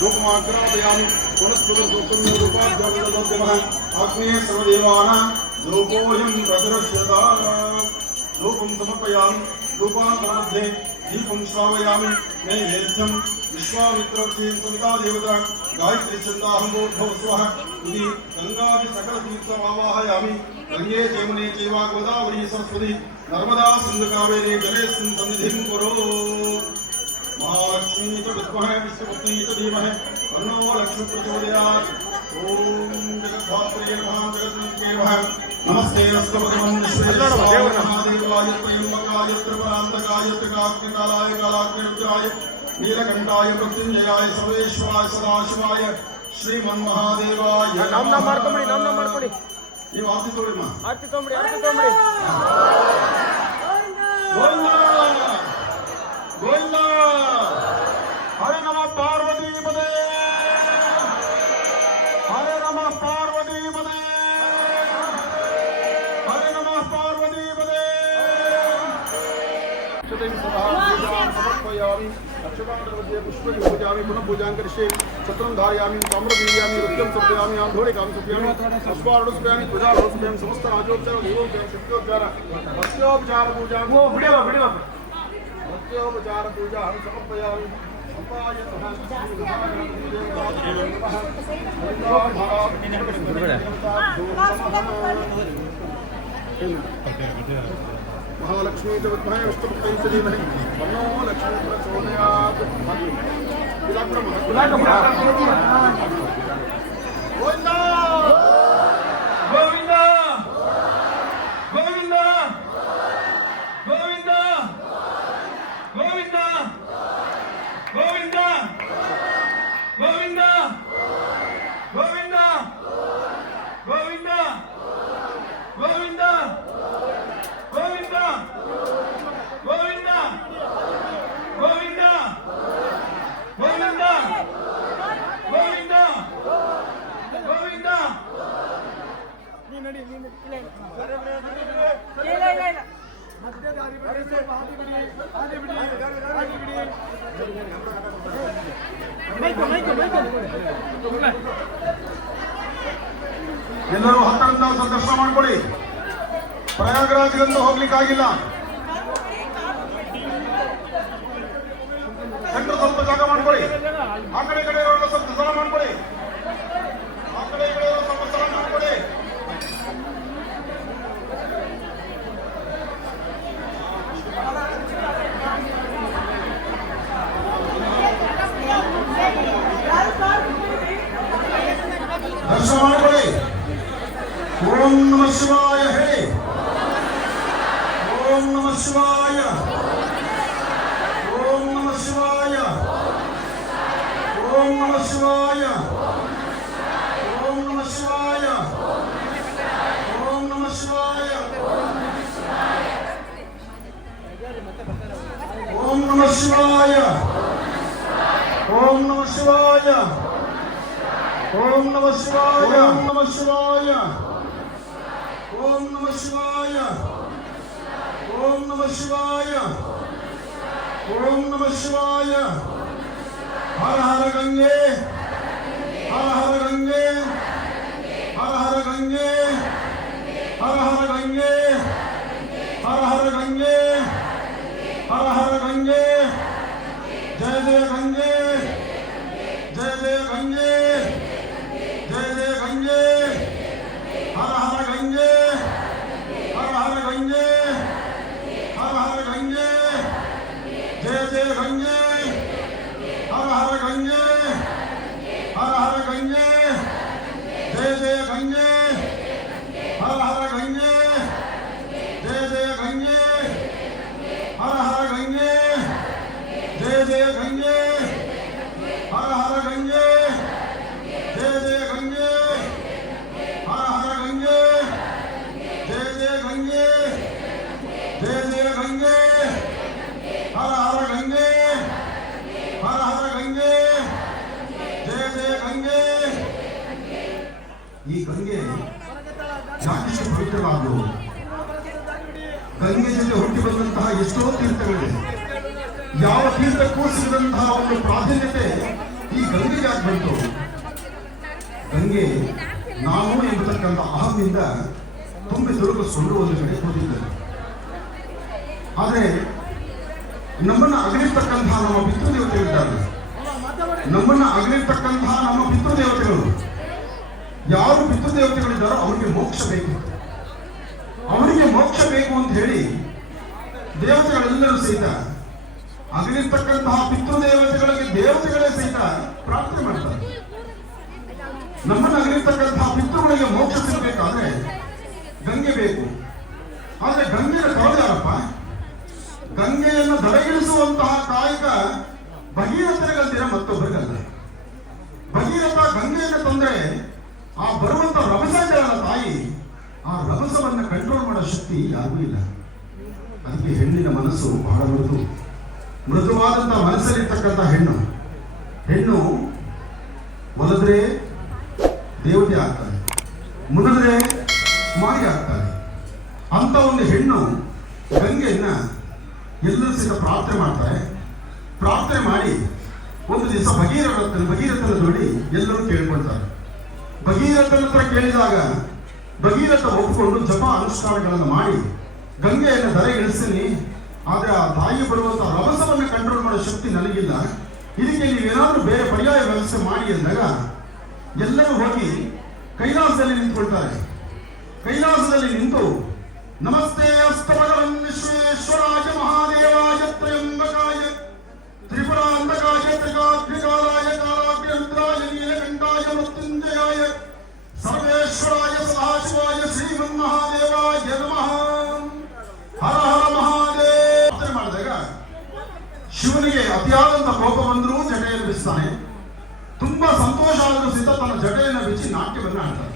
रूपमाग्रापयामि पुनस्पृतसूत्ररूपाध्यापनः आत्मीय सर्वदेवानां लोकोऽयं प्रदर्श्यता रूपं समर्पयामि रूपान्तराध्ये दीपं श्रावयामि नैवेद्यं विश्वामित्रस्य सविता देवता गायत्री छन्दाहम्बोद्भव स्वः इति गङ्गादि सकलतीर्थमावाहयामि गङ्गे जमुने चैव गोदावरी सरस्वती नर्मदा सिन्धुकावेरी जलेऽस्मिन् सन्निधिं कुरु महालक्ष्मी च विद्महे विष्णुपत्नी च धीमहि तन्नो लक्ष्मी प्रचोदयात् ॐ जगद्धात्र्ये नमः जगन्नाथे नमः नमस्ते अस्तु भगवन् विश्वेश्वराय महादेवाय त्र्यम्बकाय त्रिपुरान्तकाय त्रिकाग्निकालाय कालाग्निरुद्राय नीलकण्ठाय मृत्युञ्जयाय सर्वेश्वराय सदाशिवाय ಶ್ರೀಮನ್ಮಹಾದೇವಾಯ ನಾಮ ನಾಮ ಮಾಡ್ಕೊಂಬಿಡಿ ನಾಮ ನಾಮ ಮಾಡ್ಕೊಳ್ಳಿ ನೀವು ಆರ್ತಿ ತೋಳಿಮ್ಮ ಆರ್ತಿ ತೊಗೊಂಬಿಡಿ ಆರ್ತಿ ತೊಗೊಂಬಿಡಿ गोविंदा हरे नम पार्वती पदे हरे नम पार्वती महालक्ष्मी जब विष्णुपतिमहे मनो लक्ष्मी प्रचोदयात् ಎಲ್ಲರೂ ಹತ್ತರಿಂದ ಸಂದರ್ಶನ ದರ್ಶನ ಮಾಡ್ಕೊಳ್ಳಿ. ಪ್ರಯಾಗರಾಜ್ಗಂತೂ ಹೋಗ್ಲಿಕ್ಕಾಗಿಲ್ಲ. ಜನರು ಸ್ವಲ್ಪ ಜಾಗ ಮಾಡ್ಕೊಳ್ಳಿ. ಆ ಕಡೆ ಕಡೆ ಸ್ವಲ್ಪ ಜಾಗ ಮಾಡ್ಕೊಳ್ಳಿ. ఓం నమ శివాయ హే ఓం నమ శివాయ ఓం నమ శివాయ ఓం నమ శివాయ ఓం నమ శివాయ ఓం నమ శివాయ ఓం నమ శివాయ ఓం నమ శివాయ ఓం నమ శివాయ ఓం నమ శివాయ ఓం నమ శివాయ. ఓం నమ శివాయ. ఓం నమ శివాయ. హర హర గంగే. హర హర గంగే. హర హర గంగే. హర హర గంగే. హర హర గంగే. హర హర గంగే. జయ జయ గంగే. ಜಯ ಜಯ ಗಂಗೆ ಹರ ಹರ ಗಂಗೆ ಹರ ಹರ ಗಂಗೆ ಜಯ ಜಯ ಗಂಗೆ ಹರ ಹರ ಗಂಗೆ. ಹರ ಹರ ಗಂಗೆ. ಜಯ ಜಯ ಗಂಗೆ. ಈ ಗಂಗೆ ಯಾಕಿಷ್ಟು ಪವಿತ್ರವಾದವು ಗಂಗೆ ಜೊತೆ ಹುಟ್ಟಿ ಬಂದಂತಹ ಎಷ್ಟೋ ತೀರ್ಥಗಳಿವೆ. ಯಾವ ತೀರ್ಥಕ್ಕೂ ಸಿಗದಂತಹ ಒಂದು ಪ್ರಾಧಾನ್ಯತೆ ಈ ಗಂಗೆಗೆ ಯಾಕೆ ಬಂತು. ಗಂಗೆ ನಾನು ಎಂಬತಕ್ಕಂಥ ಅಹಮಿಂದ ತುಂಬಿ ತುಳುಕಿಸ್ಕೊಂಡು ಒಂದು ಕಡೆ ಕೂತಿದ್ದರು ಆದರೆ ನಮ್ಮನ್ನ ಅಗಲಿರ್ತಕ್ಕಂತಹ ನಮ್ಮ ಪಿತೃದೇವತೆಗಳಿದ್ದಾರೆ. ನಮ್ಮನ್ನ ಅಗಲಿರ್ತಕ್ಕಂತಹ ನಮ್ಮ ಪಿತೃದೇವತೆಗಳು. ಯಾರು ಪಿತೃದೇವತೆಗಳಿದ್ದಾರೋ ಅವರಿಗೆ ಮೋಕ್ಷ ಬೇಕು. ಅವರಿಗೆ ಮೋಕ್ಷ ಬೇಕು ಅಂತ ಹೇಳಿ ದೇವತೆಗಳೆಲ್ಲರೂ ಸಹಿತ ಅಗಲಿರ್ತಕ್ಕಂತಹ ಪಿತೃದೇವತೆಗಳಿಗೆ ದೇವತೆಗಳೇ ಸಹಿತ ಪ್ರಾರ್ಥನೆ ಮಾಡ್ತಾರೆ. ನಮ್ಮನ್ನ ಅಗಲಿರ್ತಕ್ಕಂತಹ ಪಿತೃಗಳಿಗೆ ಮೋಕ್ಷ ಸಿಗಬೇಕಾದ್ರೆ ಗಂಗೆ ಬೇಕು. ಆದ್ರೆ ಗಂಗೆಯ ಯಾರಪ್ಪ? ಕಾಯಕ ಭಗೀರಥನಿಗಲ್ದಿರ ಮತ್ತೊಬ್ಬರಿಗಲ್ಲ ಭಗೀರಥ ಗಂಗೆಯನ್ನು ತಂದ್ರೆ ಆ ಬರುವಂತ ರಭಸ ತಾಯಿ ಆ ರಭಸವನ್ನ ಕಂಟ್ರೋಲ್ ಮಾಡೋ ಶಕ್ತಿ ಯಾರಿಗೂ ಇಲ್ಲ. ಅದಕ್ಕೆ ಹೆಣ್ಣಿನ ಮನಸ್ಸು ಬಹಳ ಮೃದು. ಮೃದುವಾದಂತಹ ಮನಸ್ಸಲ್ಲಿರ್ತಕ್ಕಂಥ ಹೆಣ್ಣು. ಹೆಣ್ಣು ಒಲಿದ್ರೆ ದೇವತೆ ಆಗ್ತಾನೆ ಮುನಿದ್ರೆ ಮಾರಿ ಆಗ್ತಾನೆ ಅಂತ ಒಂದು ಹೆಣ್ಣು ಗಂಗೆಯನ್ನ ಎಲ್ಲರೂ ಸಹಿತ ಪ್ರಾರ್ಥನೆ ಮಾಡ್ತಾರೆ. ಪ್ರಾರ್ಥನೆ ಮಾಡಿ ಒಂದು ದಿವಸ ಭಗೀರಥನ ಭಗೀರಥನ ನೋಡಿ ಎಲ್ಲರೂ ಕೇಳ್ಕೊಳ್ತಾರೆ. ಭಗೀರಥನ ಹತ್ರ ಕೇಳಿದಾಗ ಭಗೀರಥ ಒಪ್ಪಿಕೊಂಡು ಜಪ ಅನುಷ್ಠಾನಗಳನ್ನು ಮಾಡಿ ಗಂಗೆಯನ್ನು ಧರೆ ಇಳಿಸ್ತೀನಿ, ಆದ್ರೆ ಆ ತಾಯಿ ಬರುವಂತ ರಭಸವನ್ನು ಕಂಟ್ರೋಲ್ ಮಾಡೋ ಶಕ್ತಿ ನನಗಿಲ್ಲ. ಇದಕ್ಕೆ ನೀವೇನಾದ್ರೂ ಬೇರೆ ಪರ್ಯಾಯ ವ್ಯವಸ್ಥೆ ಮಾಡಿ ಅಂದಾಗ ಎಲ್ಲರೂ ಹೋಗಿ ಕೈಲಾಸದಲ್ಲಿ ನಿಂತ್ಕೊಳ್ತಾರೆ. ಕೈಲಾಸದಲ್ಲಿ ನಿಂತು ನಮಸ್ತೆ ಅಸ್ತಮಗವನ್ ವಿಶ್ವೇಶ್ವರ ಶ್ರೀಮನ್ಮಹಾದೇವಾಯ ನಮಃ ಹರ ಹರ ಮಹಾದೇವ. ಮಾಡಿದಾಗ ಶಿವನಿಗೆ ಅತಿಯಾದಂತ ಕೋಪ ಬಂದರೂ ಜಟೆಯನ್ನು ಬಿಡಿಸ್ತಾನೆ ತುಂಬಾ ಸಂತೋಷ ಆದರೂ ಸಹಿತ ತನ್ನ ಜಟೆಯನ್ನು ಬಿಚ್ಚಿ ನಾಟ್ಯವನ್ನ ಆಡ್ತಾರೆ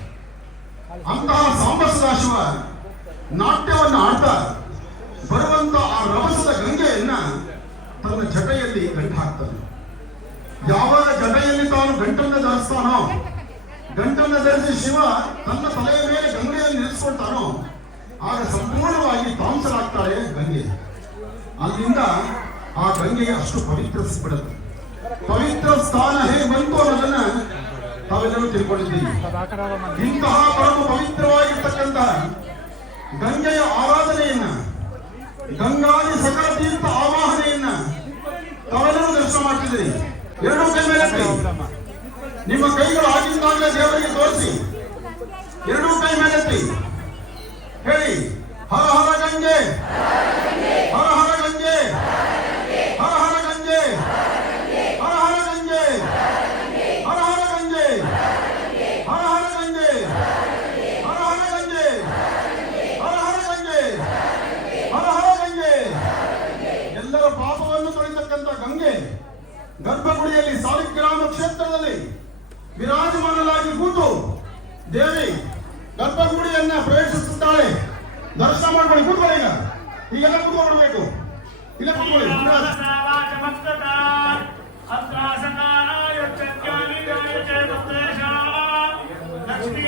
ಅಂತಹ ಸಾಂಬಸದ ಶಿವ ನಾಟ್ಯವನ್ನ ಆಡ್ತಾ ಬರುವಂತ ಆ ರಭಸದ ಗಂಗೆಯನ್ನ ತನ್ನ ಜಟೆಯಲ್ಲಿ ಗಂಟು ಹಾಕ್ತಾನೆ. ಯಾವಾಗ ಜಟೆಯಲ್ಲಿ ತಾನು ಗಂಟನ್ನ ಧರಿಸ್ತಾನೋ, ಗಂಟನ್ನ ಧರಿಸಿ ಶಿವ ತನ್ನ ತಲೆಯ ಮೇಲೆ ಆಗ ಸಂಪೂರ್ಣವಾಗಿ ತಾಂಸರಾಗ್ತಾಳೆ ಗಂಗೆ. ಅಲ್ಲಿಂದ ಆ ಗಂಗೆಗೆ ಅಷ್ಟು ಪವಿತ್ರಿಸ್ಬಿಡುತ್ತೆ ಪವಿತ್ರ ಸ್ಥಾನ ಹೇಗೆ ಬಂತು ಅನ್ನೋದನ್ನ ತಾವೆಲ್ಲರೂ ತಿಳ್ಕೊಂಡಿದ್ದೀವಿ ಇಂತಹ ಪರಮ ಪವಿತ್ರವಾಗಿರ್ತಕ್ಕಂತ ಗಂಗೆಯ ಆರಾಧನೆಯನ್ನ, ಗಂಗಾದಿ ಸಕಲ ತೀರ್ಥ ಆವಾಹನೆಯನ್ನ ತಾವೆಲ್ಲರೂ ದರ್ಶನ ಮಾಡ್ತಿದ್ದೀರಿ. ಎರಡು ಕೈ ಮೇಲೆ ನಿಮ್ಮ ಕೈಗಳು ಆಗಿಂದಾಗಲೇ ದೇವರಿಗೆ ತೋರಿಸಿ. ಎರಡೂ ಕೈ ಮೇಲೆ ಎತ್ತಿ ಹೇಳಿ. ಹರ ಹರ ಗಂಗೆ. ಹರ ಹರ ಗಂಗೆ. ಹರ ಹರ ಗಂಗೆ. ಹರ ಹರ ಗಂಗೆ. ಹರ ಹರ ಗಂಗೆ. ಹರ ಹರ ಗಂಗೆ. ಹರ ಹರ ಗಂಗೆ. ಹರ ಹರ ಗಂಗೆ. ಹರ ಹರ ಗಂಗೆ. ಎಲ್ಲರ ಪಾಪವನ್ನು ತೊಳಿತಕ್ಕಂಥ ಗಂಗೆ ಗರ್ಭಗುಡಿಯಲ್ಲಿ ಸಾಲಿಗ್ರಾಮ ಕ್ಷೇತ್ರದಲ್ಲಿ ವಿರಾಜಮಾನಲಾಗಿ ಕೂತು ದೇವಿ ಪ್ರವೇಶಿಸುತ್ತಾಳೆ ಕೂತ್ಕೊಳ್ಳಿ ಫುಟ್ಬಾಲ್ ಈಗ ಈಗ ಎಲ್ಲ ಫುಟ್ಬಾಲ್ ಕೂತ್ಕೊಂಡ್ಬಿಡ್ಬೇಕು ಇಲ್ಲ ಕೂತ್ಕೊಳ್ಳಿ ಲಕ್ಷ್ಮೀ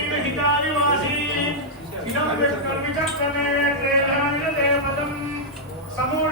ಸಮೂಲ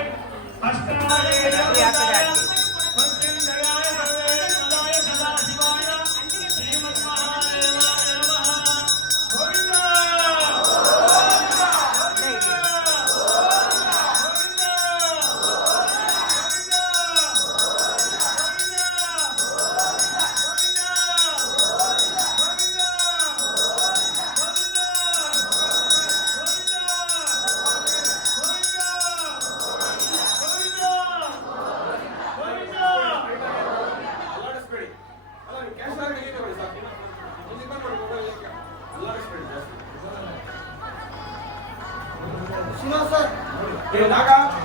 听到是给拿杆。